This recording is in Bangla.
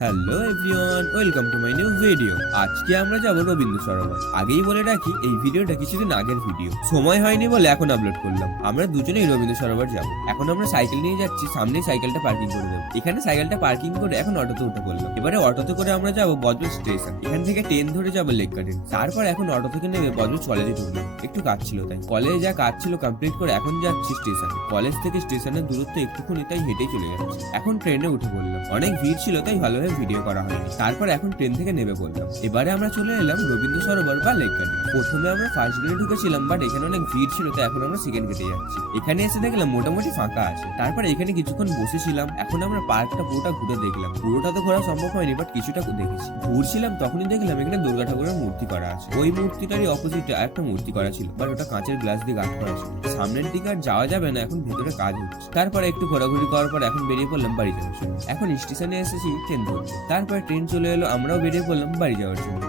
Hello everyone, welcome to my new video. আজকে আমরা যাব রবীন্দ্র সরোবর। আগেই বলে রাখি, এই ভিডিওটা কিছুদিন আগের ভিডিও, সময় হয়নি বলে এখন আপলোড করলাম। আমরা দুজনেই রবীন্দ্র সরোবর যাব। এখন আমরা সাইকেল নিয়ে যাচ্ছি, সামনেই সাইকেলটা পার্কিং করে দেবো। এখানে সাইকেলটা পার্কিং করে এখন অটোতে উঠে পড়লাম। এবারে অটোতে করে আমরা যাবো বজবজ স্টেশন। এখান থেকে ট্রেন ধরে যাবো লেক গার্ডেন। তারপর এখন অটো থেকে নেমে বজবজ কলেজে ঢুকলাম। একটু কাজ ছিল তাই কলেজে যা কাজ ছিল কমপ্লিট করে এখন যাচ্ছি স্টেশন। কলেজ থেকে স্টেশনের দূরত্ব একটুখানি, তাই হেঁটেই চলে যাচ্ছি। এখন ট্রেনে উঠে পড়লাম। অনেক ভিড় ছিল তাই ভালোভাবে ভিডিও করা হয়নি। তারপর এখন ট্রেন থেকে নেমে পড়লাম। এবারে আমরা চলে এলাম রবীন্দ্র সরোবর বা লেক গার্ডেন। প্রথমে আমরা ফার্স্ট গেটে ঢুকেছিলাম, বাট এখানে অনেক ভিড় ছিল তাই এখন আমরা সেকেন্ড গেটে যাচ্ছি। এখানে এসে দেখলাম মোটামুটি ফাঁকা আছে। তারপর এখানে কিছুক্ষণ বসেছিলাম। এখন আমরা পার্কটা পুরোটা ঘুরে দেখলাম। পুরোটা তো ঘোরা সম্ভব হয়নি, বাট কিছুটা দেখেছি। ঘুরছিলাম তখনই দেখলাম এখানে দুর্গা ঠাকুরের মূর্তি করা আছে। ওই মূর্তিটারই অপোজিটে একটা মূর্তি করা ছিল, বাট ওটা কাঁচের গ্লাস দিয়ে গাঁথ করা ছিল। সামনের দিকে আর যাওয়া যাবে না, এখন ভেতরে কাজ হচ্ছে। তারপর একটু ঘোরাঘুরি করার পর এখন বেরিয়ে পড়লাম বাড়ি যাওয়ার জন্য। এখন স্টেশনে এসেছি ট্রেন ধরতে। তারপর ট্রেন চলে এলো, আমরাও বেরিয়ে পড়লাম বাড়ি যাওয়ার জন্য।